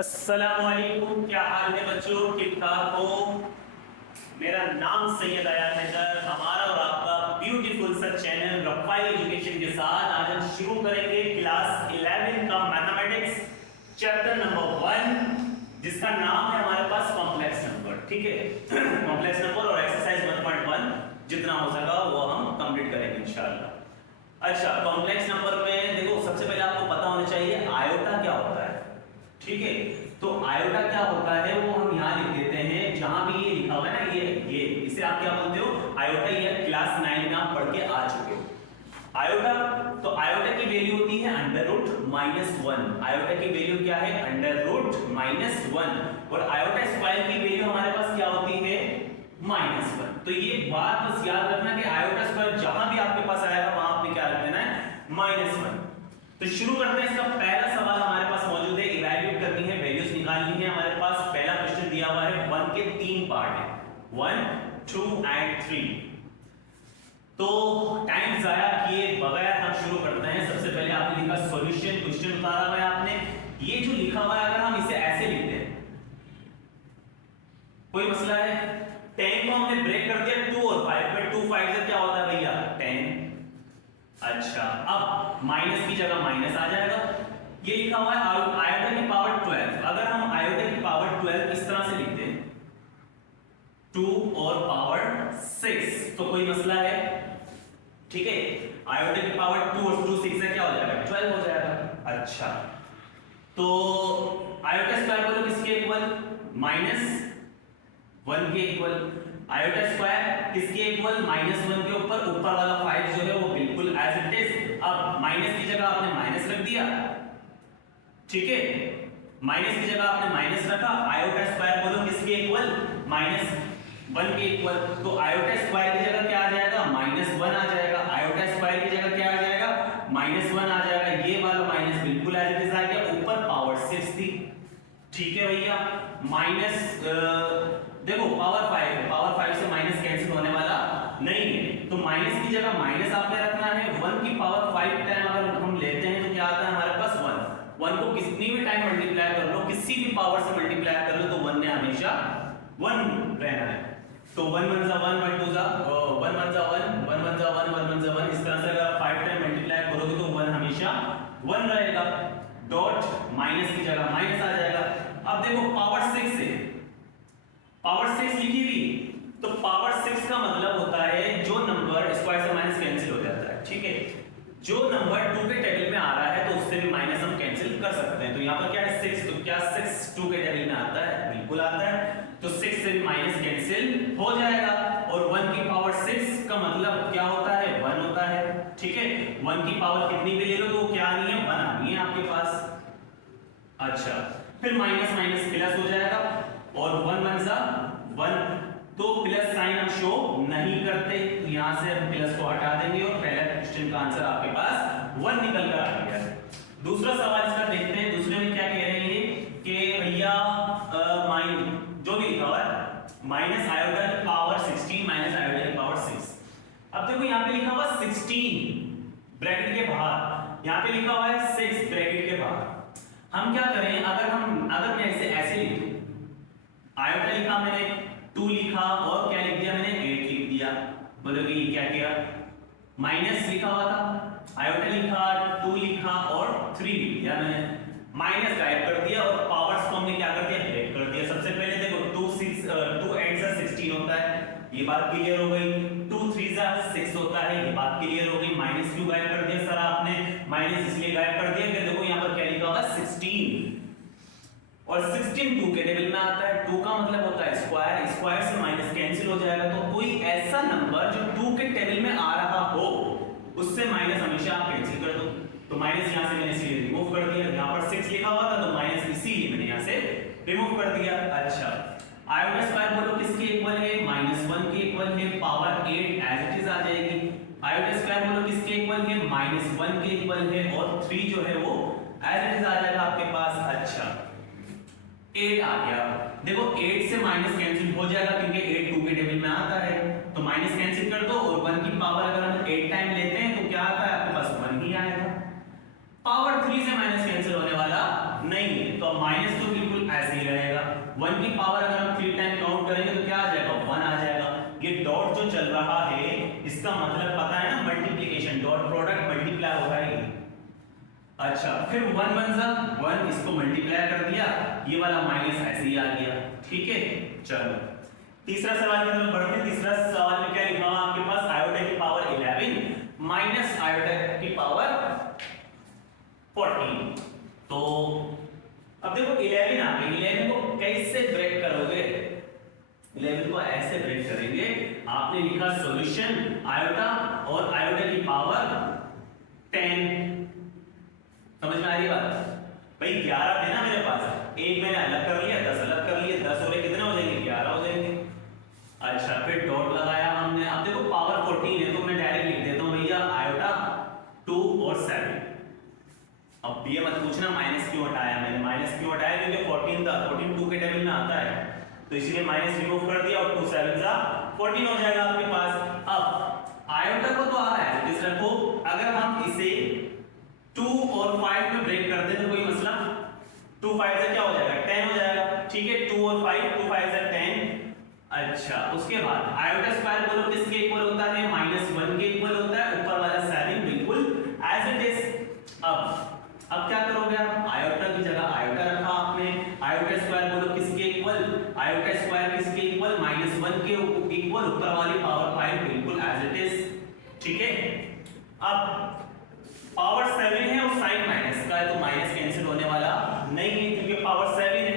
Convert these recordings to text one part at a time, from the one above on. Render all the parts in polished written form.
अस्सलामुअलैकुम, क्या हाल है बच्चों? ठीक ठाक हो? मेरा नाम सैयद आयात हैदर, हमारा और आपका ब्यूटीफुल सा चैनल रफाई एजुकेशन के साथ आज हम शुरू करेंगे क्लास 11 का मैथमेटिक्स चैप्टर नंबर 1, जिसका नाम है हमारे पास कॉम्प्लेक्स नंबर। ठीक है, कॉम्प्लेक्स नंबर और एक्सरसाइज 1.1 जितना हो सका वो हम कंप्लीट करेंगे इंशाल्लाह। अच्छा, कॉम्प्लेक्स नंबर में देखो, सबसे पहले आपको पता होना चाहिए आयोटा क्या होता है। ठीक है, तो आयोटा क्या होता है वो हम यहाँ लिख देते हैं, जहां भी ये लिखा हुआ है ना, ये इसे आप क्या बोलते हो? आयोटा। ये क्लास 9 में आप पढ़ के आ चुके हो आयोटा। तो आयोटा की वैल्यू होती है √-1। आयोटा की वैल्यू क्या है? √-1। और आयोटा स्क्वायर की वैल्यू हमारे पास क्या होती है? -1। तो ये बात बस याद रखना कि आयोटा स्क्वायर जहां भी आपके पास आएगा वहां आपने क्या रख देना है? -1। तो शुरू करते हैं। इसका पहला सवाल हमारे पास मौजूद है, इवैल्यूएट करनी है, वैल्यूज निकालनी है। हमारे पास पहला क्वेश्चन दिया हुआ है, 1 के 3 पार्ट है, 1, 2 एंड 3। तो टाइम जाया किए बगैर हम शुरू करते हैं। सबसे पहले आपने लिखा सॉल्यूशन, क्वेश्चन उतारा हुआ है आपने। ये जो लिखा हुआ है, अगर हम इसे ऐसे लिखते हैं, कोई मसला है? 10 को हमने ब्रेक कर दिया 2 और 5 में। 2 5 से क्या होता है भैया? 10। अच्छा, अब माइनस की जगह माइनस आ जाएगा। ये लिखा हुआ है आयोटा की पावर 12। अगर हम आयोटा की पावर 12 इस तरह से लिखते हैं, 2 और पावर 6, तो कोई मसला है? ठीक है, आयोटा की पावर 2 और 2 6 है, क्या हो जाएगा? 12 हो जाएगा। अच्छा, तो आयोटा स्क्वायर बोलो किसके इक्वल? -1 के इक्वल। आयोटा स्क्वायर किसके इक्वल? -1 के ऊपर वाला 5 जो है वो बिल्कुल एज इट इज। अब माइनस की जगह आपने माइनस रख दिया। ठीक है, माइनस की जगह आपने माइनस रखा। आयोटा स्क्वायर बोलो किसके इक्वल? -1 के इक्वल। तो आयोटा स्क्वायर की जगह क्या आ जाएगा? -1 आ जाएगा। आयोटा स्क्वायर की जगह क्या आ जाएगा? -1 आ जाएगा। ये वाला माइनस बिल्कुल एज इट इज आ गया। ऊपर पावर 6 थी। ठीक है भैया, देखो पावर 5 है, पावर 5 से माइनस कैंसिल होने वाला नहीं है, तो माइनस की जगह माइनस आपने रखना है। 1 की पावर 5 टाइम अगर हम लेते हैं तो क्या आता है हमारे पास? 1 को कितनी भी टाइम मल्टीप्लाई कर लो, किसी भी पावर से मल्टीप्लाई कर लो, तो 1 ने हमेशा 1 रहना है। तो 1 1 जा 1 1 2 जा 1 1 जा 1 1 1 जा 1 1 1 जा 1। इस तरह से अगर 5 टाइम मल्टीप्लाई करोगे तो 1 हमेशा 1 रहेगा। डॉट माइनस की जगह माइनस आ जाएगा। अब देखो पावर 6 है, पावर 6 लिखी हुई, तो पावर 6 का मतलब होता है जो नंबर स्क्वायर से माइनस कैंसिल हो जाता है। ठीक है, जो नंबर 2 के टेबल में आ रहा है तो उससे भी माइनस हम कैंसिल कर सकते हैं। तो यहां पर क्या है? 6। तो क्या 6 2 के टेबल में आता है? बिल्कुल आता है। तो 6 से भी माइनस कैंसिल हो जाएगा। और 1 की पावर 6 का मतलब क्या होता है? 1 होता है। ठीक है, 1 की पावर कितनी भी ले लो तो क्या नहीं है? 1 आनी है आपके पास। अच्छा, फिर माइनस माइनस प्लस हो जाएगा और 1 1 जा 1, तो प्लस साइन हम शो नहीं करते, तो यहां से हम प्लस को हटा देंगे और पहला क्वेश्चन का आंसर आपके पास 1 निकल कर आ गया। दूसरा सवाल इसका देखते हैं। दूसरे में क्या कह रहे हैं कि भैया जो भी लिखा हुआ है माइनस आयोटा की पावर 16 माइनस आयोटा की पावर 6। अब देखो यहां पे लिखा हुआ 16 ब्रैकेट के बाहर, यहां पे लिखा हुआ है 6 ब्रैकेट के बाहर। हम क्या करें? अगर मैं इसे ऐसे लिखूं, आयोटा लिखा मैंने, 2 लिखा और क्या लिख दिया मैंने? 8 लिख दिया। बोलोगे ये क्या किया? माइनस लिखा हुआ था, आयोटा लिखा, 2 लिखा और 3 लिख दिया मैंने। माइनस गायब कर दिया और पावर्स को हमने क्या कर दिया? ब्रेक कर दिया। सबसे पहले देखो 2 8 जा 16 होता है, ये बात क्लियर हो गई। 2 3 जा 6 होता है, ये बात क्लियर हो गई। माइनस क्यों गायब कर दिया सर आपने? माइनस इसलिए गायब कर दिया कि देखो यहां पर क्या लिखा होगा? 16, और 16 2 के टेबल में आता है। 2 का मतलब होता है स्क्वायर, स्क्वायर से माइनस कैंसिल हो जाएगा। तो कोई ऐसा नंबर जो 2 के टेबल में आ रहा हो उससे माइनस हमेशा आप कैंसिल कर दो। तो माइनस यहां से मैंने इसीलिए रिमूव कर दिया। यहां पर 6 लिखा हुआ था तो माइनस इसीलिए मैंने यहां से रिमूव कर दिया। अच्छा, आयोटा स्क्वायर बोलो किसके इक्वल है? -1 के इक्वल है। पावर 8 एज इट इज आ जाएगी। आयोटा स्क्वायर बोलो किसके इक्वल है? -1 के इक्वल है और 3 जो है वो एज इट इज आ जाएगा आपके पास। अच्छा, 8 आ गया। देखो 8 से माइनस कैंसिल हो जाएगा क्योंकि 8 2 के टेबल में आता है, तो माइनस कैंसिल कर दो और 1 की पावर अगर हम 8 टाइम लेते हैं तो क्या आता है आपके पास? 1 ही आएगा। पावर 3 से माइनस कैंसिल होने वाला नहीं है, तो माइनस तो बिल्कुल ऐसे ही रहेगा। 1 की पावर अगर हम 3 टाइम काउंट करेंगे तो क्या आ जाएगा, 1 आ जाएगा। ये डॉट जो चल रहा है इसका मतलब पता है ना, मल्टीप्लिकेशन, डॉट प्रोडक्ट मल्टीप्लाई होगा ही। अच्छा, फिर 1 1 जा 1, इसको मल्टीप्लाई कर दिया, ये वाला माइनस ऐसे ही आ गया। ठीक है, चलो तीसरा सवाल की तरफ बढ़ते हैं। तीसरा सवाल में क्या लिखा हुआ आपके पास, आयोटा की पावर 11 माइनस आयोटा की पावर 14। तो अब देखो 11 आ गई, 11 को कैसे ब्रेक करोगे, 11 को ऐसे ब्रेक करेंगे, आपने लिखा सॉल्यूशन आयोटा और आयोटा की पावर 10। समझ में आ रही बात भाई, 11 थे ना मेरे पास, एक मैंने अलग कर लिया, 10 अलग कर लिए, 10 और कितने हो जाएंगे, 11 हो जाएंगे। अच्छा, फिर डॉट लगाया हमने, अब देखो पावर 14 है तो मैं डायरेक्ट लिख देता हूं भैया आयोटा 2 और 7। अब ये मत पूछना माइनस क्यों हटाया मैंने, माइनस क्यों हटाया क्योंकि 14 था, 14 2 के टेबल में आता है, तो इसीलिए माइनस रिमूव कर दिया और 2 7 जा 14 हो जाएगा आपके पास। अब आयोटा को तो आ रहा है, इस रखो, अगर हम इसे 2 और 5 में ब्रेक कर दें तो कोई मसला, 2 5 से क्या हो जाएगा, 10 हो जाएगा। ठीक है, 2 और 5, 2 5 से 10। अच्छा, उसके बाद आयोटा स्क्वायर बोलो किसके इक्वल होता है, -1 के इक्वल होता है, ऊपर वाला 7 बिल्कुल एज इट इज। अब क्या करोगे आप, आयोटा की जगह आयोटा रखा आपने, आयोटा स्क्वायर बोलो किसके इक्वल, आयोटा स्क्वायर किसके इक्वल, -1 के इक्वल, ऊपर वाली पावर 5 बिल्कुल एज इट इज। ठीक है, अब पावर 7 है और साइन माइनस का है तो माइनस कैंसिल होने वाला नहीं है क्योंकि पावर 7 है,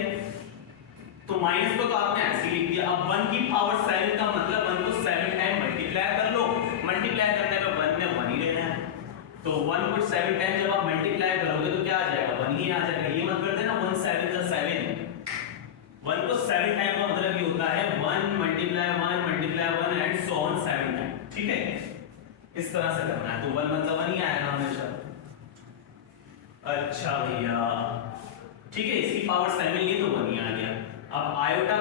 तो माइनस को तो आपने ऐसे लिख दिया। अब 1 की पावर 7 का मतलब 1 को 7 टाइम मल्टीप्लाई कर लो, मल्टीप्लाई करने पे 1 ने 1 ही लेना है, तो 1 को 7 टाइम जब आप मल्टीप्लाई करोगे तो क्या आ जाएगा, 1 ही आ जाएगा। ये मत कर देना 1 7 जा 7, 1 को 7 टाइम का मतलब ये होता है 1 multiply 1 and so on 7 time. ठीक है, इस तरह से करना है, तो 1 1 1 ही आएगा हमेशा। अच्छा भैया, ठीक है, इसकी पावर 7 ली तो 1 ही आ गया। अब आयोटा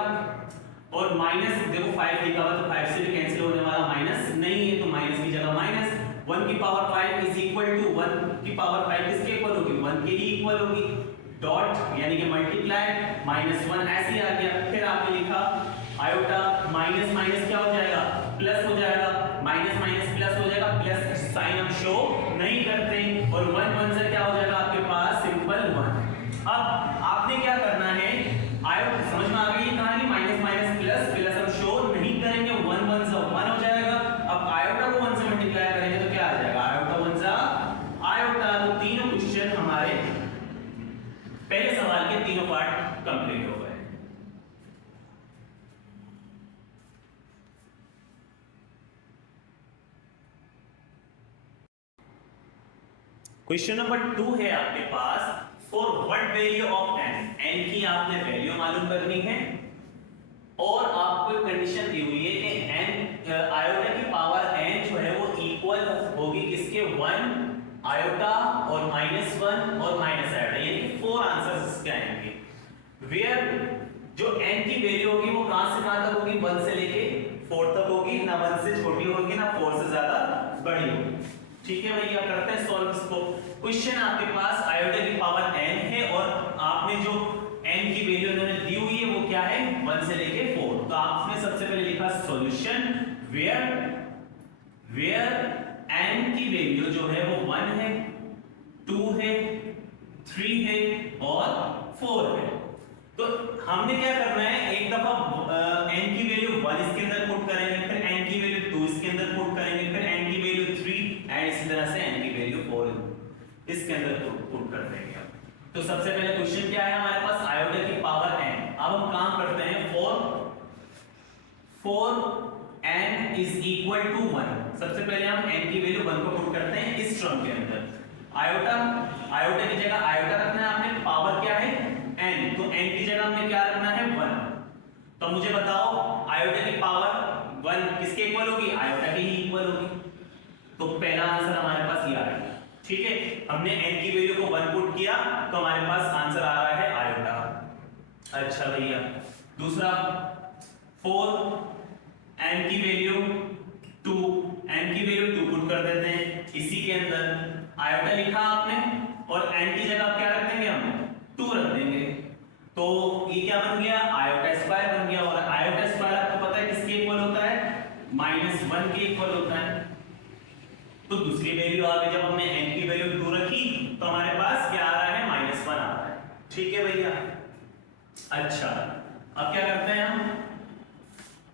और माइनस, देखो 5 लिखा हुआ तो 5 से भी कैंसिल होने वाला, माइनस नहीं है तो माइनस की जगह माइनस, 1 की पावर 5 इज इक्वल टू 1 की पावर 5 किसके इक्वल होगी, 1 के ही इक्वल होगी, डॉट यानी कि मल्टीप्लाई -1 ऐसे ही आ गया। फिर आपने लिखा आयोटा माइनस माइनस क्या हो जाएगा, प्लस हो जाएगा, माइनस माइनस प्लस हो जाएगा, प्लस साइन हम शो नहीं करते, और 1 1 से क्या हो जाएगा आपके पास, सिंपल 1। अब आपने क्या करना है, आयोटा समझ में आ गई कहानी, माइनस माइनस प्लस, प्लस हम शो नहीं करेंगे, 1 1 से 1 हो जाएगा। अब आयोटा को 1 से मल्टीप्लाई करेंगे तो क्या आ जाएगा, आयोटा 1 से आयोटा। तो तीनों क्वेश्चन हमारे पहले सवाल के तीनों पार्ट कंप्लीट हो गए। क्वेश्चन नंबर 2 है आपके पास, for what value of n, n की आपने वैल्यू मालूम करनी है और आपको कंडीशन दी हुई है कि n आयोटा की पावर n जो है वो इक्वल होगी किसके, 1 आयोटा और -1 और माइनस आयोटा, यानी 4 आंसर्स इसके आएंगे। वेयर जो n की वैल्यू होगी वो कहां से कहां तक होगी, 1 से लेके 4 तक होगी, ना 1 से छोटी होगी ना 4 से ज्यादा बड़ी होगी। ठीक है भैया, करते हैं सॉल्व इसको। क्वेश्चन आपके पास आयोटा की पावर n है और आपने जो n की वैल्यू उन्होंने दी हुई है वो क्या है, 1 से लेके 4। तो आपने सबसे पहले लिखा सॉल्यूशन वेयर n की वैल्यू जो है वो 1 है, 2 है, 3 है और 4 है। तो हमने क्या करना है, एक दफा n की वैल्यू 1 इसके अंदर पुट करेंगे, फिर n की वैल्यू 2 इसके अंदर पुट करेंगे, फिर n की वैल्यू 3 एंड इसी तरह से n की वैल्यू 4 इसके अंदर पुट कर देंगे। तो सबसे पहले क्वेश्चन क्या है हमारे पास, आयोटा की पावर n। अब हम काम करते हैं, 4 n इज इक्वल टू 1। सबसे पहले हम n की वैल्यू 1 को पुट करते हैं इस टर्म के अंदर। आयोटा की जगह आयोटा रखना है आपने, पावर क्या है n, तो n की जगह हमने क्या रखना है 1। तो मुझे बताओ आयोटा की पावर 1 किसके इक्वल होगी, आयोटा के ही इक्वल होगी। तो पहला आंसर हमारे पास ये आ गया। ठीक है, हमने n की वैल्यू को 1 पुट किया तो हमारे पास आंसर आ रहा है आयोटा। अच्छा भैया, दूसरा 4 n की वैल्यू 2, n की वैल्यू 2 पुट कर देते हैं इसी के अंदर। आयोटा लिखा आपने और n की जगह क्या रख देंगे हम 2 रख देंगे, तो ये क्या बन गया, आयोटा स्क्वायर बन गया। और आयोटा स्क्वायर आपको पता है किसके इक्वल होता है, -1 के इक्वल होता है। तो दूसरी वैल्यू आ गई, जब हमने n की वैल्यू 2 रखी तो हमारे पास क्या आ रहा है, -1 आ रहा है। ठीक है भैया। अच्छा, अब क्या करते हैं हम,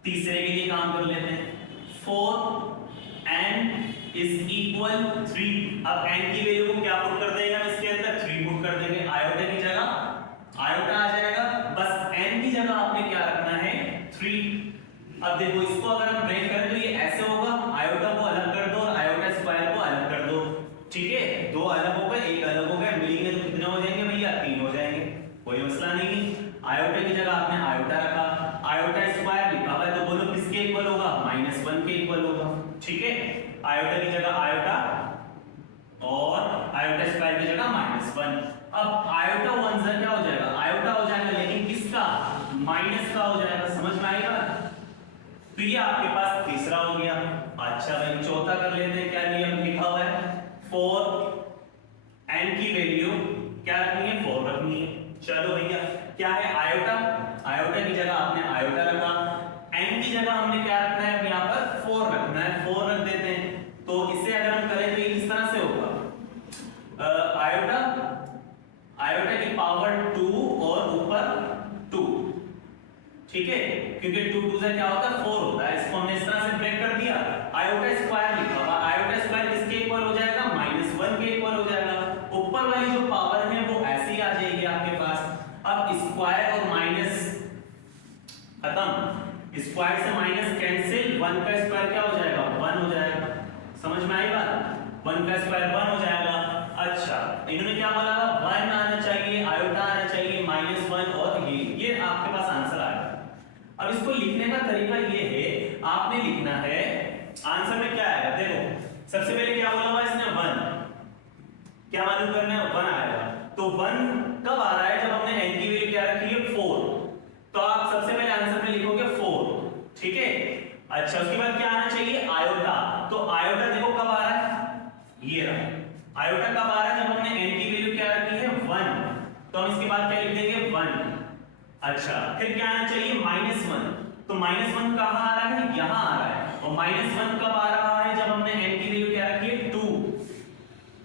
तीसरे के लिए काम कर लेते हैं। 4n is equal 3। अब n की वैल्यू को क्या पुट कर देंगे हम इसके अंदर, 3 पुट कर देंगे। आयोटा की जगह आयोटा आ जाएगा, बस n की जगह आपने क्या रखना है, 3। अब देखो इसको अगर हम ब्रेक करें तो ये ऐसे होगा, आयोटा को अलग कर दो और आयोटा स्क्वायर को अलग कर दो। ठीक है, दो अलग हो गए, एक अलग हो गया, मिलेंगे तो कितने हो जाएंगे भैया, 3 हो जाएंगे, कोई मसला नहीं। आयोटा की जगह आपने आयोटा रखा, आयोटा स्क्वायर लिखा हुआ है तो बोलो किसके इक्वल होगा, -1 के इक्वल होगा। ठीक है, आयोटा की जगह आयोटा और आयोटा स्क्वायर की जगह -1। अब आयोटा 1 से क्या हो जाएगा, आयोटा हो जाएगा, लेकिन किसका, माइनस का हो जाएगा। समझ में आएगा, तो ये आपके पास तीसरा हो गया। अच्छा भाई, चौथा कर लेते हैं। क्या नियम लिखा हुआ है, 4n की वैल्यू क्या रखनी है, 4 रखनी है। चलो भैया, क्या है, आयोटा, आयोटा की जगह आपने आयोटा रखा, n की जगह हमने क्या रखना है, यहाँ पर 4 रखना है, 4 रख देते हैं। तो इसे अगर हम करें तो ये किस तरह से होगा, आयोटा, आयोटा की पावर 2 और ऊपर 2। ठीक है, क्योंकि 2 2 से क्या होता है, 4 होता है। इसको हमने इस तरह से ब्रेक कर दिया। आयोटा स्क्वायर लिखा हुआ, आयोटा स्क्वायर किसके इक्वल हो जाएगा, -1 के इक्वल हो जाएगा। ऊपर वाली जो पावर है वो ऐसी आ जाएगी आपके पास। अब स्क्वायर और माइनस खत्म, स्क्वायर से माइनस कैंसिल, 1 का स्क्वायर क्या हो जाएगा, 1 हो जाएगा। समझ में आई बात, 1 का स्क्वायर 1 हो जाएगा। अच्छा, इन्होंने क्या बोला, 1 आना चाहिए, आयोटा आना चाहिए, -1 और ये आपके पास आंसर आ गया। अब इसको लिखने का तरीका ये है, आपने लिखना है, आंसर में क्या आएगा, देखो सबसे पहले क्या बोला हुआ इसने, 1, क्या मालूम करना है, 1 आएगा। तो 1 कब आ रहा है, जब हमने n की वैल्यू क्या रखी है, 4। तो आप सबसे पहले आंसर में लिखोगे 4। ठीक है, अच्छा, उसके बाद क्या आना चाहिए, आयोटा। तो आयोटा देखो कब आ रहा है, ये रहा आयोटा कब आ रहा है, जब हमने n की वैल्यू क्या रखी है, 1। तो हम इसके बाद क्या लिख देंगे, 1। अच्छा, फिर क्या आना चाहिए, -1। तो -1 कहां आ रहा है, यहां आ रहा है। और -1 कब आ रहा है, जब हमने n की वैल्यू क्या रखी है, 2।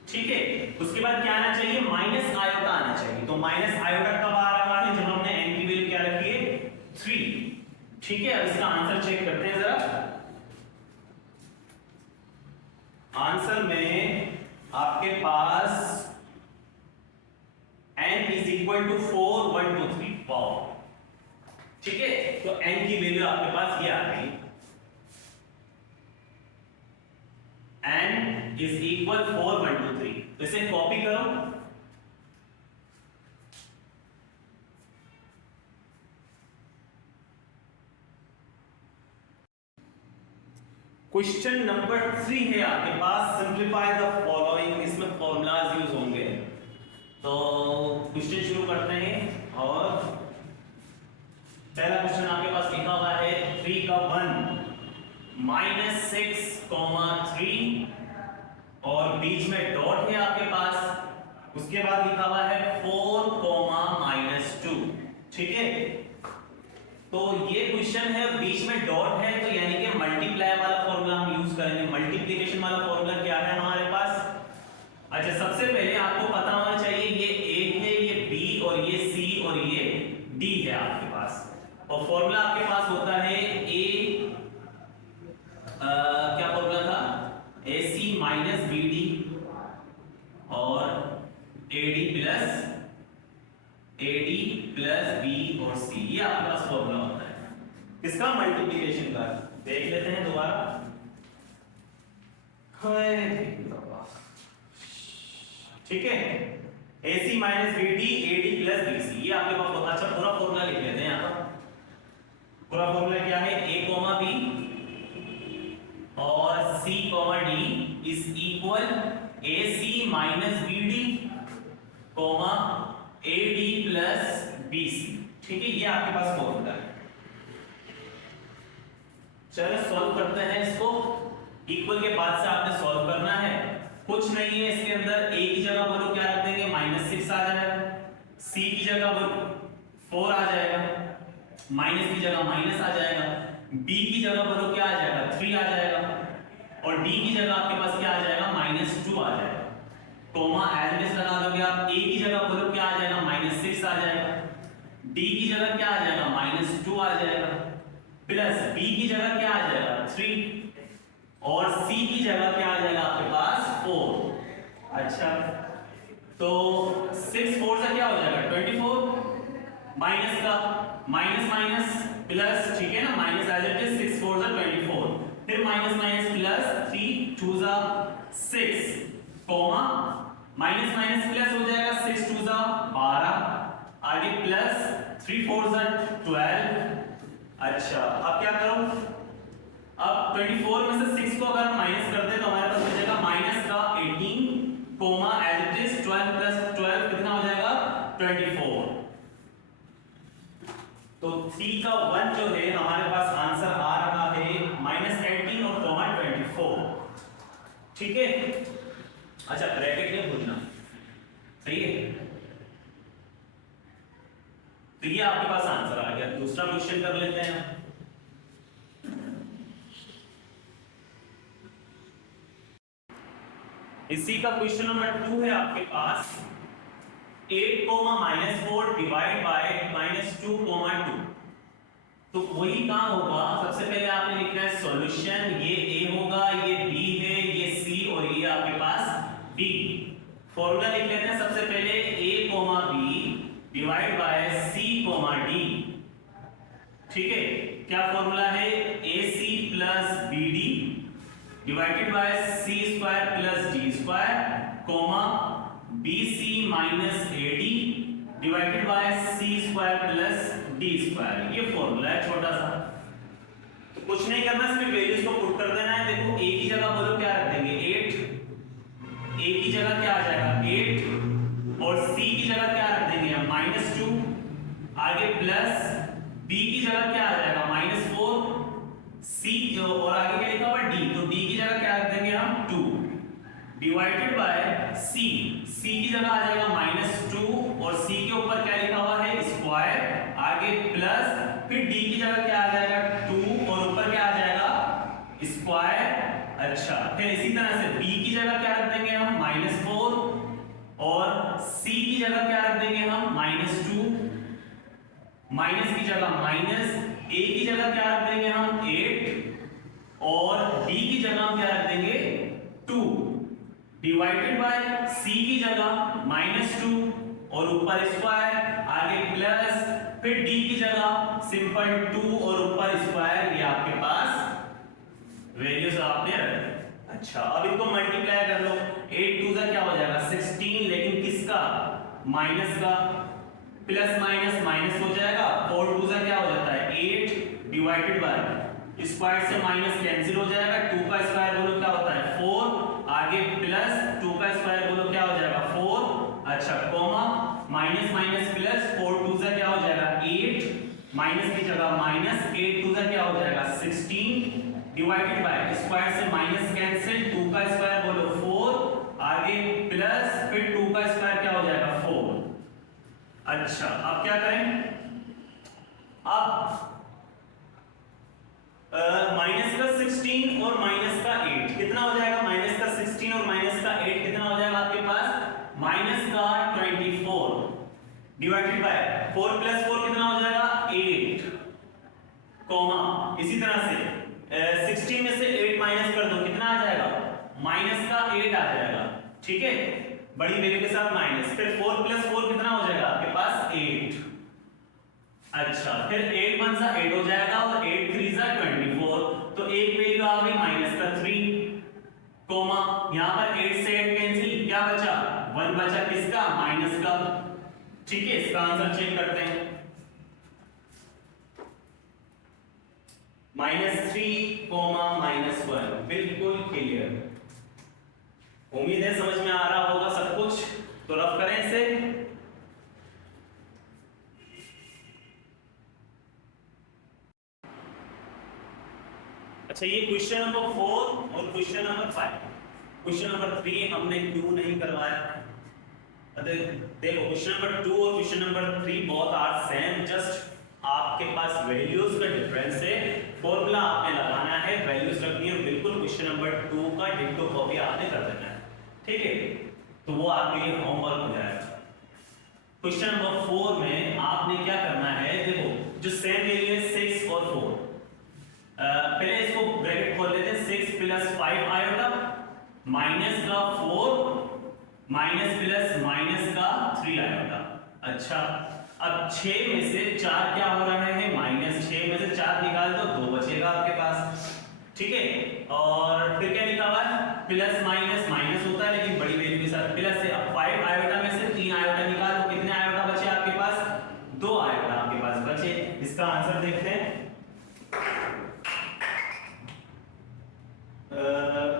ठीक है, उसके बाद क्या आना चाहिए, माइनस आयोटा आना चाहिए। तो माइनस आयोटा कब आ रहा है, जब हमने n की वैल्यू क्या रखी है, 3। ठीक है, अब इसका आंसर चेक करते हैं जरा। आंसर में आपके पास n is equal to 4 1 2 3 power. ठीक है, तो n की वैल्यू आपके पास ये आ गई, n इज इक्वल 4 1 2 3। तो इसे कॉपी करो, क्वेश्चन नंबर 3 है आपके पास, सिंप्लीफाई द फॉलोइंग। इसमें फॉर्मूलाज यूज होंगे। तो क्वेश्चन शुरू करते हैं, और पहला क्वेश्चन आपके पास लिखा हुआ है 3 का 1 -6, 3 और बीच में डॉट है आपके पास। उसके बाद लिखा हुआ है 4, -2। ठीक है, तो ये क्वेश्चन है, बीच में डॉट है, तो यानी कि मल्टीप्लाई वाला फॉर्मूला हम यूज करेंगे। मल्टीप्लिकेशन वाला फॉर्मूला क्या है हमारे पास। अच्छा, सबसे पहले आपको पता होना चाहिए ये a है, ये b और ये c और ये d है आपके पास। और फॉर्मूला आपके पास होता है क्या फॉर्मूला था, ac - bd और ad प्लस b और c, ये आपके पास फॉर्मूला होता है। इसका मल्टीप्लिकेशन का देख लेते हैं दोबारा। ठीक है, AC - BD AD plus BC, ये आपके पास बहुत अच्छा पूरा फॉर्मूला लिख लेते हैं। यहाँ पर पूरा फॉर्मूला क्या है, A, B और C, D is equal AC - BD, AD plus BC। ठीक है, ये आपके पास फॉर्मूला है। चलो सॉल्व करते हैं इसको। इक्वल के बाद से आपने सॉल्व करना है, कुछ नहीं है इसके अंदर। a की जगह बोलो क्या रख देंगे, -6 आ जाएगा। सी की जगह 4 आ जाएगा, माइनस की जगह माइनस आ जाएगा, बी की जगह बोलो क्या आ जाएगा 3 आ जाएगा, और डी की जगह आपके पास क्या आ जाएगा -2 आ जाएगा। कॉमा एज इट इज लगा दोगे आप। ए की जगह बोलो क्या आ जाएगा -6 आ जाएगा, डी की जगह क्या आ जाएगा -2 आ जाएगा, प्लस बी की जगह क्या आ जाएगा 3, और सी की जगह क्या आ जाएगा आपके पास 4। अच्छा, तो 6 4 से क्या हो जाएगा 24, माइनस का माइनस माइनस प्लस, ठीक है ना, माइनस एज इट इज 6 4 से 24, फिर माइनस माइनस प्लस 3 2 जा 6, कॉमा माइनस माइनस प्लस हो जाएगा 6 2 जा 12, आगे प्लस 3 4 जा 12। अच्छा, अब क्या करूं, अब 24 में से 6 को अगर हम माइनस कर दे तो हमारे पास बचेगा माइनस का 18, comma as it is 12 plus 12 कितना हो जाएगा 24। तो 3 का 1 जो है हमारे पास आंसर आ रहा है -18 और कॉमा 24, ठीक है। अच्छा, ब्रैकेट नहीं भूलना, सही है। तो ये आपके पास आंसर आ गया। दूसरा क्वेश्चन कर लेते हैं। इसी का क्वेश्चन नंबर 2 है आपके पास, 8 -4 डिवाइड बाय -2 2। तो वही काम होगा, सबसे पहले आपने लिखना है सॉल्यूशन, ये ए होगा, ये बी है, ये सी और ये आपके पास डी। फॉर्मूला लिख लेते हैं सबसे पहले, A B divide by C D, ठीक है। क्या फॉर्मूला है, A C plus B D divided by C square plus D square, comma B C minus A D divided by C square plus D square. ये formula है छोटा सा, तो कुछ नहीं करना, सिर्फ वैल्यूज को पुट कर देना है। देखो ए की जगह बोलो क्या रख देंगे 8, ए की जगह क्या आ जाएगा 8, और सी की जगह क्या रख देंगे हम -2, आगे प्लस बी की जगह क्या आ जाएगा -4, सी और आगे क्या लिखा हुआ है डी, तो डी की जगह क्या रख देंगे हम 2 डिवाइडेड बाय सी, सी की जगह आ जाएगा -2 और सी के ऊपर क्या लिखा हुआ है स्क्वायर, आगे प्लस, फिर डी की जगह क्या आ जाएगा 2 और ऊपर क्या आ जाएगा स्क्वायर। अच्छा, फिर इसी तरह से बी की जगह क्या रख देंगे हम -4 और सी की जगह क्या रख देंगे हम -2, माइनस की जगह माइनस, ए की जगह क्या रख देंगे हम 8 और डी की जगह हम क्या रख देंगे 2 डिवाइडेड बाय सी की जगह -2 और ऊपर स्क्वायर, आगे प्लस, फिर डी की जगह सिंपल 2 और ऊपर स्क्वायर। ये आपके पास वैल्यूज आपने रख दी। अच्छा, अब इनको मल्टीप्लाई कर लो, 8 2 का क्या हो जाएगा 16, लेकिन किसका माइनस का, प्लस माइनस माइनस हो जाएगा, 4 2 का क्या हो जाता है 8 डिवाइडेड बाय स्क्वायर से माइनस कैंसिल हो जाएगा, 2 का स्क्वायर बोलो क्या होता है 4, आगे प्लस 2 का स्क्वायर बोलो क्या हो जाएगा 4। अच्छा, कॉमा माइनस माइनस प्लस, 4 2 का क्या हो जाएगा 8, माइनस की जगह माइनस, 8 2 का क्या हो जाएगा 16 डिवाइडेड बाय स्क्वायर से माइनस कैंसिल, 2 का स्क्वायर बोलो 4, आगे प्लस, फिर 2 का स्क्वायर क्या हो जाएगा 4। अच्छा, अब क्या करें, अब माइनस का 16 और माइनस का 8 कितना हो जाएगा, माइनस का 16 और माइनस का 8 कितना हो जाएगा आपके पास माइनस का 24 डिवाइडेड बाय 4 प्लस 4 कितना हो जाएगा 8, कॉमा इसी तरह से 16 में से 8 माइनस कर दो कितना आ जाएगा माइनस का 8 आ जाएगा, ठीक है, बड़ी वैल्यू के साथ माइनस, फिर 4 प्लस 4 कितना हो जाएगा आपके पास 8। अच्छा, फिर 8 1 सा 8 हो जाएगा और 8 3 सा 24, तो एक वैल्यू आ गई माइनस का 3, कॉमा यहां पर 8 से 8 कैंसिल, क्या बचा 1 बचा, किसका माइनस का, ठीक है। इसका आंसर चेक करते हैं, -3, -1, बिल्कुल क्लियर। उम्मीद है समझ में आ रहा होगा सब कुछ, तो रफ करें इसे। अच्छा, ये क्वेश्चन नंबर 4 और क्वेश्चन नंबर 5। क्वेश्चन नंबर 3 हमने क्यों नहीं करवाया, देखो क्वेश्चन नंबर 2 और क्वेश्चन नंबर 3 बहुत आर सेम, जस्ट आपके पास वैल्यूज का डिफरेंस है, फॉर्मूला आपने लगाना है, वैल्यूज रखनी है, बिल्कुल क्वेश्चन नंबर 2 का डिक्टो कॉपी आपने कर देना है, ठीक है। तो वो आपके लिए होमवर्क हो जाएगा। क्वेश्चन नंबर 4 में आपने क्या करना है, देखो जो सेम वैल्यू है 6 और 4, पहले इसको ब्रैकेट खोल लेते हैं, 6 प्लस 5 आयोटा माइनस का 4 माइनस प्लस माइनस का 3 आयोटा। अच्छा, अब 6 में से 4 क्या हो रहा है, माइनस, 6 में से 4 निकाल दो, 2 बचेगा आपके पास, ठीक है। और फिर क्या लिखा हुआ है, प्लस माइनस माइनस होता है लेकिन बड़ी वैल्यू के साथ प्लस है। अब 5 आयोटा में से 3 आयोटा निकाल दो, कितने आयोटा बचे आपके पास, 2 आयोटा आपके पास बचे। इसका आंसर देखते हैं,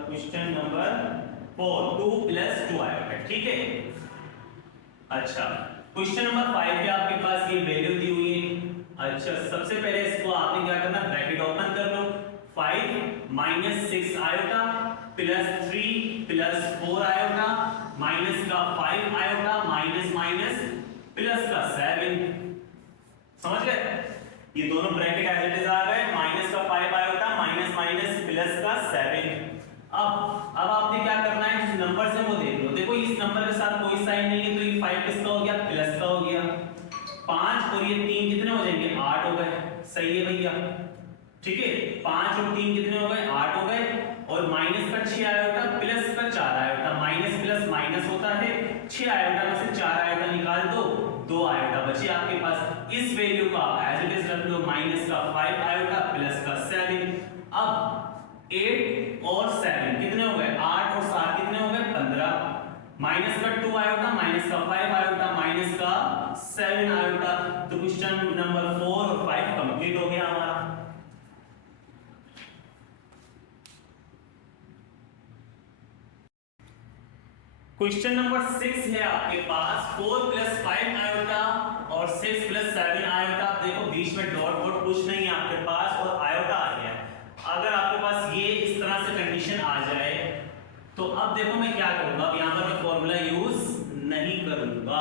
क्वेश्चन नंबर 4 2 प्लस 2 आयोटा, ठीक है। अच्छा, क्वेश्चन नंबर 5 पे आपके पास ये वैल्यू दी हुई है। अच्छा, सबसे पहले इसको आपने क्या करना, ब्रैकेट ओपन कर लो, 5 minus 6 iota plus 3 plus 4 iota minus का 5 आयोटा माइनस माइनस प्लस का 7, समझ गए, ये दोनों ब्रैकेट एज इट इज आ गए, माइनस का 5 आयोटा माइनस माइनस प्लस का 7। अब आपने क्या करना है, जिस नंबर से वो देख लो, देखो इस नंबर के साथ कोई साइन नहीं है तो ये 5 किसका हो गया, प्लस का हो गया, 5 और ये 3 कितने हो जाएंगे, 8 हो गए, सही है भैया, ठीक है। 5 और 3 कितने हो गए, 8 हो गए, और माइनस का 6 आयोटा प्लस का 4 आयोटा, माइनस प्लस माइनस होता है, 6 आयोटा में से 4 आयोटा निकाल दो, 2 आयोटा बचे आपके पास। इस वैल्यू को आप एज इट इज रख लो, माइनस का 5 आयोटा प्लस का 7। अब 8 और 7 कितने हो गए, 8 और 7 कितने हो गए, 15, माइनस का 2 आयोटा माइनस का 5 आयोटा माइनस का 7 आयोटा। तो क्वेश्चन नंबर 4 और 5 कंप्लीट हो गया हमारा। क्वेश्चन नंबर 6 है आपके पास, 4 प्लस 5 आयोटा और 6 प्लस 7 आयोटा। देखो बीच में डॉट डॉट कुछ नहीं है आपके पास और आयोटा आ गया। अगर आपके पास ये इस तरह से कंडीशन आ जाए तो अब देखो मैं क्या करूंगा, अब यहाँ पर मैं फॉर्मूला यूज नहीं करूंगा,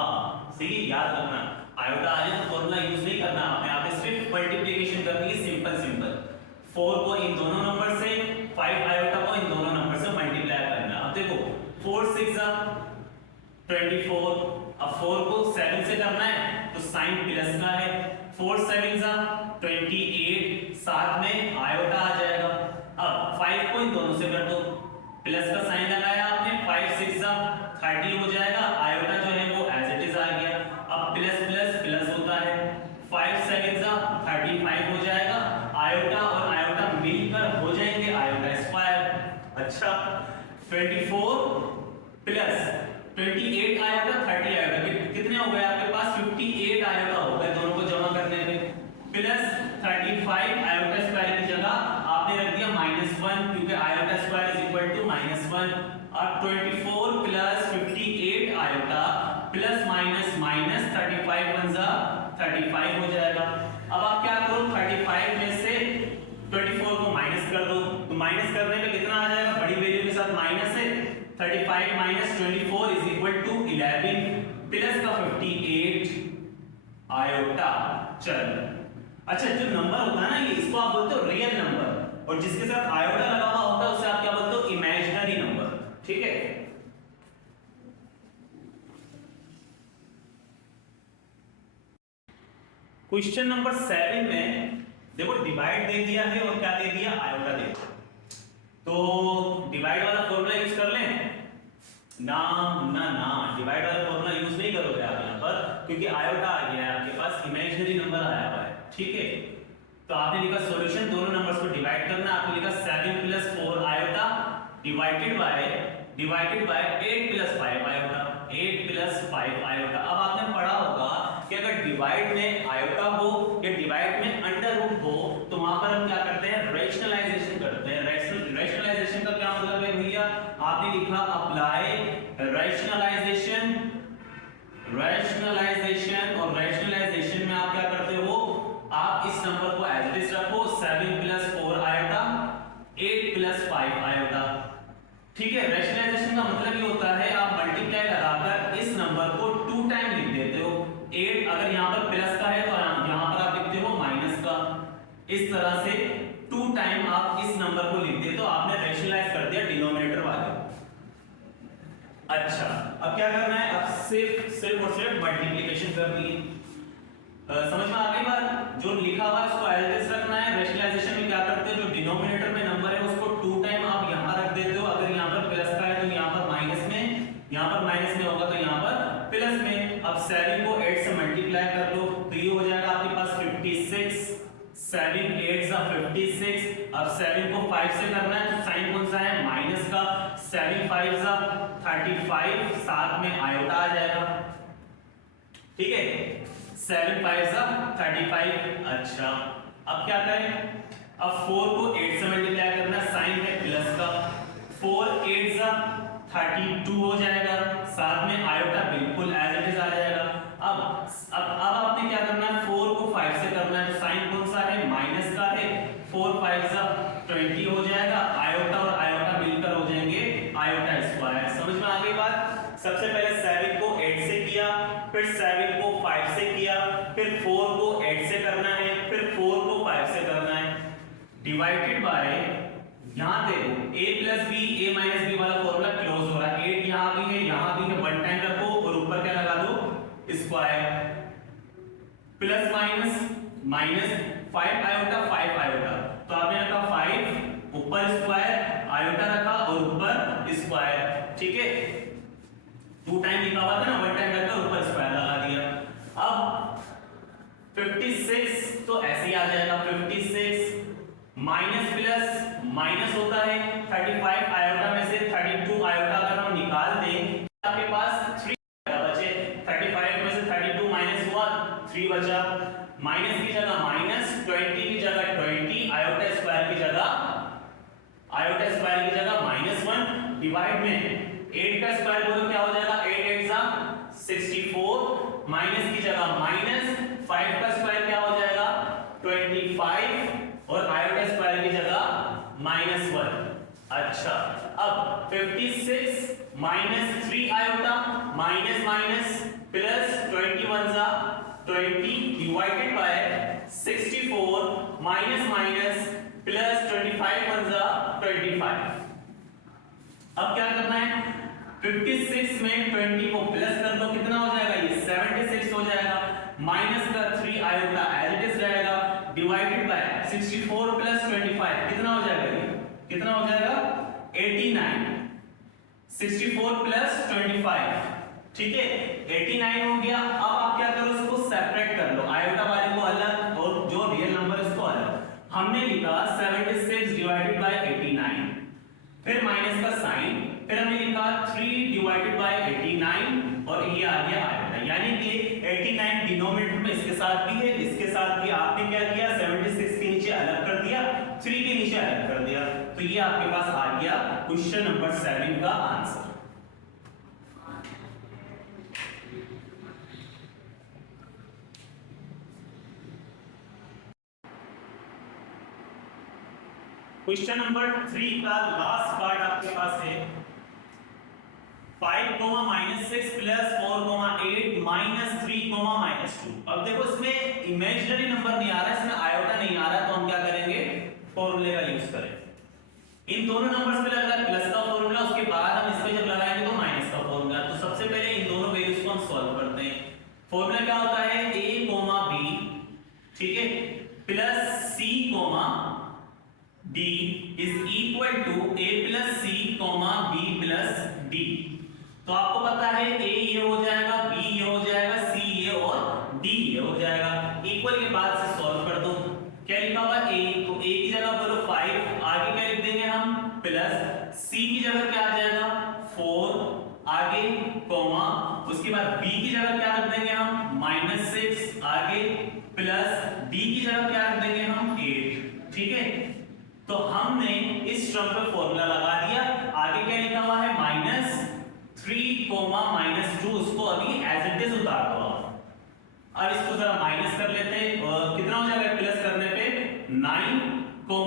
सही है, याद रखना, आयोटा आ जाए तो फॉर्मूला यूज नहीं करना आपने, आपने सिर्फ मल्टीप्लिकेशन करनी है, सिंपल सिंपल, 4 को इन दोनों नंबर से, 5 आयोटा को इन दोनों नंबर से मल्टीप्लाई करना। अब देखो 4 6 24, अब 4 को 7 से करना है तो साइन प्लस का है, 4 7 28, साथ में आयोटा आ जाएगा। अब 5 को इन दोनों से कर दो, प्लस का साइन लगाया आपने, 5 6 30 हो जाएगा, आयोटा जो है वो एज इट इज आ गया। अब प्लस प्लस प्लस होता है, 5 7 35 हो जाएगा, आयोटा और आयोटा मिलकर हो जाएंगे आयोटा स्क्वायर। अच्छा, 24 प्लस 28 आयोटा 30 आयोटा कितने हो गए आपके पास, 58 आयोटा हो गए दोनों को जमा करने पे, प्लस 35 आयोटा स्क्वायर की जगह आपने रख दिया -1 क्योंकि iota square is equal to -1। और 24 plus 58 iota plus minus minus 35 1 35 हो जाएगा। अब आप क्या करो, 35 में से 24 को माइनस कर दो, तो माइनस करने पे कितना आ जाएगा, बड़ी वैल्यू के साथ माइनस है, 35 minus 24 is equal to 11 plus का 58 आयोटा। चल, अच्छा जो नंबर होता है ना ये, इसको आप बोलते हो रियल नंबर, और जिसके साथ आयोटा लगा हुआ होता है उसे आप क्या बोलते हो, इमेजिनरी नंबर, ठीक है। क्वेश्चन नंबर 7 में देखो डिवाइड दे दिया है और क्या दे दिया, आयोटा दे दिया, तो डिवाइड वाला फॉर्मूला यूज कर लें ना, ना ना डिवाइड वाला फॉर्मूला यूज नहीं करोगे आप यहाँ पर, क्योंकि आयोटा आ गया है आपके पास, इमेजिनरी नंबर आया हुआ है, ठीक है। तो आपने लिखा सॉल्यूशन, दोनों नंबर्स को डिवाइड करना, आपने लिखा 7 plus 4 iota divided by 8 plus 5 iota, 8 plus 5 iota. अब आपने पढ़ा होगा कि अगर डिवाइड में आयोटा हो या डिवाइड में अंडर रूट हो तो वहां पर हम क्या करते हैं, रैशनलाइजेशन करते हैं। रैशनलाइजेशन का क्या मतलब है भैया, आपने लिखा अप्लाई रैशनलाइजेशन, और रैशनलाइजेशन में आप क्या करते हो, आप इस नंबर को एज इट इज रखो, 7 प्लस 4 आयोटा 8 प्लस 5 आयोटा, ठीक है। रैशनलाइजेशन का मतलब ये होता है आप मल्टीप्लाई लगाकर इस नंबर नंबर को 2 टाइम लिख देते हो। 8 अगर यहाँ पर प्लस का है तो यहाँ पर आप लिखते हो माइनस का। इस तरह से 2 टाइम आप इस नंबर को लिख देते हो, आपने रेशनलाइज कर दिया डिनोमिनेटर वाले। अच्छा, अब क्या करना है, अब सिर्फ और सिर्फ मल्टीप्लिकेशन करनी है। समझ में आ गई बात? जो लिखा हुआ है उसको एज इट इज रखना है। रेशनलाइजेशन में क्या करते हैं, जो डिनोमिनेटर में नंबर है उसको 2 टाइम आप यहाँ रख देते हो। अगर यहाँ पर प्लस का है तो यहाँ पर माइनस में, यहाँ पर माइनस में होगा तो यहाँ पर प्लस में। अब 7 को 8 से मल्टीप्लाई कर दो तो ये हो जाएगा आपके पास 56। 7 8 सा 56। अब 7 को 5 से करना है तो साइन कौन सा है, माइनस का। 7 5 सा 35, साथ में आयोटा आ जाएगा। ठीक है, 7 5 सा 35। अच्छा, अब क्या करें, अब 4 को 8 से मल्टीप्लाई करना है, साइन है प्लस का। 4 8 सा 32 हो जाएगा, साथ में आयोटा बिल्कुल एज इट इज आ जाएगा। अब आपने क्या करना है, 4 को 5 से करना है तो साइन कौन सा है, माइनस का है। 4 5 सा 20 हो जाएगा, आयोटा और आयोटा मिलकर हो जाएंगे आयोटा स्क्वायर। समझ में आ गई बात? सबसे पहले 7 को 8 से किया, फिर 7 को 5 से किया, फिर 4 को 8 से करना है, फिर 4 को 5 से करना है। डिवाइडेड बाय, यहां देखो a plus b a minus b वाला फॉर्मूला क्लोज हो रहा है। 8 यहां भी है, यहां भी है, 1 टाइम रखो और ऊपर क्या लगा दो, square. Plus minus minus 5 iota 5 iota, तो आपने रखा 5 ऊपर स्क्वायर, आयोटा रखा और ऊपर स्क्वायर। ठीक है, 2 टाइम लिखा हुआ था ना, 1 टाइम रखा ऊपर स्क्वायर लगा दिया। अब 56 तो ऐसे ही आ जाएगा, 56 माइनस प्लस माइनस होता है। 35 आयोटा में से 32 आयोटा अगर हम निकाल दें आपके पास 3 बचे। 35 में से 32 माइनस हुआ, 3 बचा। माइनस की जगह माइनस, 20 की जगह 20, आयोटा स्क्वायर की जगह -1 डिवाइड में 8 का स्क्वायर बोलो क्या हो जाएगा, 8 8 सा 64। माइनस की जगह माइनस, 5 का स्क्वायर क्या हो जाएगा 25 और आयोटा स्क्वायर की जगह -1। अच्छा, अब 56 minus 3 iota minus minus plus 21 सा 20 divided by 64 minus minus plus 25 1 सा 25। अब क्या करना है, 56 में 20 को प्लस कर दो, कितना हो जाएगा ये 76 हो जाएगा। माइनस का 3 आयोटा एज इट इज रहेगा, डिवाइडेड बाय 64 प्लस 25 कितना हो जाएगा, ये कितना हो जाएगा 89। 64 प्लस 25, ठीक है 89 हो गया। अब आप क्या करो, इसको सेपरेट कर लो, आयोटा वाले को अलग और जो रियल नंबर है उसको अलग। हमने लिखा 76 डिवाइडेड बाय 89, फिर माइनस का साइन, फिर हमने लिखा 3 डिवाइडेड बाय 89 और ये आ गया आयोटा। यानी कि 89 डिनोमिनेटर में इसके साथ भी है, इसके साथ भी। आपने क्या किया, 76 के नीचे अलग कर दिया, 3 के नीचे अलग कर दिया, तो ये आपके पास आ गया क्वेश्चन नंबर 7 का आंसर। क्वेश्चन नंबर 3 का लास्ट पार्ट आपके पास है 5, -6 प्लस 4, 8 -3, -2। अब देखो इसमें इमेजिनरी नंबर नहीं आ रहा है, इसमें आयोटा नहीं आ रहा है, तो हम क्या करेंगे, फॉर्मूले का यूज करें। इन दोनों नंबर्स पे लग रहा है प्लस का फॉर्मूला, उसके बाद हम इस पे जब लगाएंगे तो माइनस का फॉर्मूला। तो सबसे पहले इन दोनों वैल्यूज को हम सॉल्व करते हैं। फॉर्मूला क्या होता है, a, b, ठीक है, plus c, d is equal to a plus c, b plus d। तो आपको पता है a ये हो जाएगा, b ये हो जाएगा, c ये और d ये हो जाएगा। इक्वल के बाद से सॉल्व कर दो। क्या लिखा हुआ है a, तो a की जगह बोलो 5, आगे क्या लिख देंगे हम प्लस, c की जगह क्या आ जाएगा 4, आगे कॉमा, उसके बाद b की जगह क्या रख देंगे हम -6, आगे प्लस d की जगह क्या रख देंगे हम 8। ठीक है, तो हमने इस टर्म पे फॉर्मूला लगा दिया। आगे क्या लिखा हुआ है -3, -2, उसको अभी एज इट इज उतार दो। अब इसको जरा माइनस कर लेते हैं, कितना हो जाएगा प्लस करने पे 9,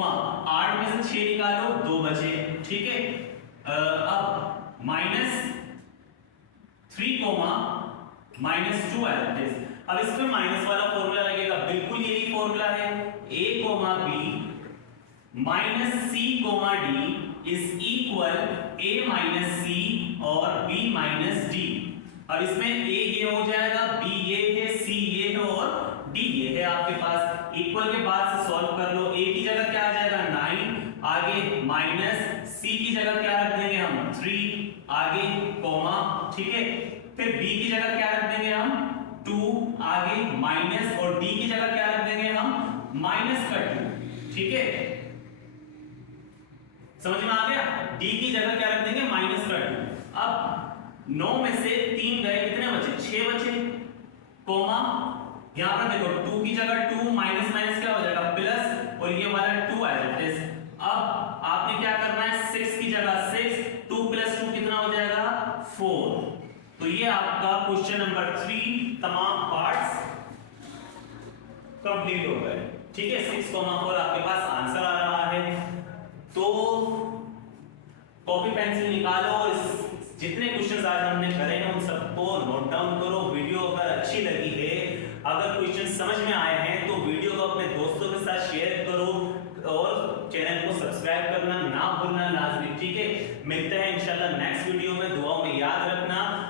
8 में से 6 निकालो 2 बचे। ठीक है, अब 3 कोमा -2 एज इट इज। अब इसमें माइनस वाला फॉर्मूला लगेगा, बिल्कुल यही फॉर्मूला है, a comma b minus c comma d is equal a minus c और b माइनस d। अब इसमें a ये हो जाएगा, b ये है, c ये है और d ये है आपके पास। इक्वल के बाद से सॉल्व कर लो, a की जगह क्या आ जाएगा 9, आगे माइनस c की जगह क्या रख देंगे हम 3, आगे कोमा, ठीक है। फिर b की जगह क्या रख देंगे हम 2, आगे माइनस, और d की जगह क्या रख देंगे हम माइनस का 2, ठीक है। समझ में आ गया? d की जगह क्या रख देंगे माइनस का 2। अब 9 में से 3 गए, कितने बचे 6 बचे, कोमा यहां पर देखो 2 की जगह 2 माइनस माइनस क्या हो जाएगा प्लस, और ये वाला 2 एज इट इज। अब आपने क्या करना है 6 की जगह 6, 2 प्लस 2 कितना हो जाएगा 4। तो ये आपका क्वेश्चन नंबर 3 तमाम पार्ट्स कंप्लीट हो गए, ठीक है। 6,4 आपके पास आंसर आ रहा है। तो कॉपी पेंसिल निकालो और जितने क्वेश्चंस आज हमने करे हैं उन सबको नोट डाउन करो। वीडियो अगर अच्छी लगी है, अगर क्वेश्चन समझ में आए हैं तो वीडियो को अपने दोस्तों के साथ शेयर करो और चैनल को सब्सक्राइब करना ना भूलना लाजमी, ठीक है। मिलते हैं इंशाल्लाह नेक्स्ट वीडियो में। दुआओं में याद रखना।